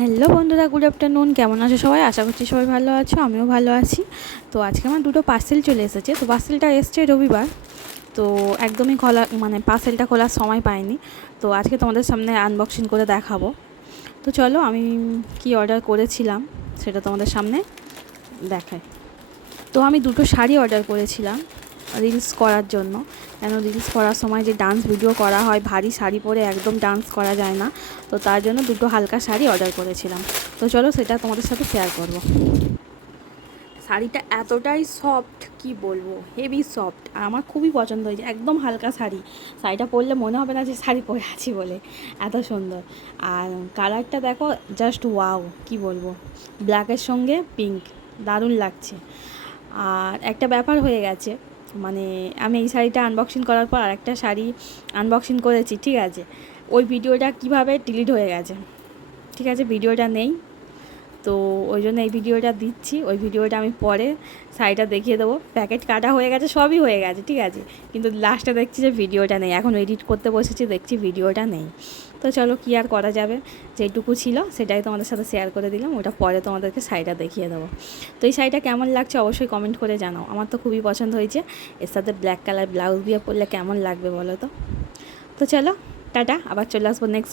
Hello বন্ধুরা good afternoon কেমন আছো সবাই? আশা করছি সবাই ভালো আছো, আমিও ভালো আছি। তো আজকে আমার দুটো পার্সেল চলে এসেছে। তো পার্সেলটা এসছে রবিবার। তো একদমই খোলা মানে পার্সেলটা খোলার সময় পাইনি। তো আজকে তোমাদের সামনে আনবক্সিং করে দেখাবো। তো চলো, আমি কি অর্ডার করেছিলাম সেটা তোমাদের সামনে দেখাই। তো আমি দুটো শাড়ি অর্ডার করেছিলাম। রিলস করার জন্য। কেন রিলস করার সময় যে ডান্স ভিডিও করা হয়, ভারী শাড়ি পরে একদম ডান্স করা যায় না। তো তার জন্য দুটো হালকা শাড়ি অর্ডার করেছিলাম। তো চলো সেটা তোমাদের সাথে শেয়ার করব। শাড়িটা এতটাই সফট কি বলব? হেভি সফট আর আমার খুবই পছন্দ হয়েছে, একদম হালকা শাড়ি। শাড়িটা পরলে মনে হবে না যে শাড়ি পরে আছি বলে। এত সুন্দর। আর কালারটা দেখো জাস্ট ওয়াও কি বলব? ব্ল্যাকের সঙ্গে পিঙ্ক দারুণ লাগছে। আর একটা ব্যাপার হয়ে গেছে মানে আমি এই শাড়িটা আনবক্সিং করার পর আরেকটা শাড়ি আনবক্সিং করেছি, ঠিক আছে? ওই ভিডিওটা কীভাবে ডিলিট হয়ে গেছে? ঠিক আছে ভিডিওটা নেই। তো ওই জন্য এই ভিডিওটা দিচ্ছি। ওই ভিডিওটা আমি পরে শাড়িটা দেখিয়ে দেবো। প্যাকেট কাটা হয়ে গেছে, সবই হয়ে গেছে, ঠিক আছে? কিন্তু লাস্টে দেখছি যে ভিডিওটা নেই। এখন এডিট করতে বসেছি, দেখছি ভিডিওটা নেই। তো চলো, কী আর করা যাবে? যেটুকু ছিল সেটাই তোমাদের সাথে শেয়ার করে দিলাম। ওটা পরে তোমাদেরকে শাড়িটা দেখিয়ে দেবো। তো এই শাড়িটা কেমন লাগছে অবশ্যই কমেন্ট করে জানাও। আমার তো খুবই পছন্দ হয়েছে। এর সাথে ব্ল্যাক কালার ব্লাউজ দিয়ে পরলে কেমন লাগবে বলো তো? তো চলো, টাটা। আবার চলে আসব নেক্সট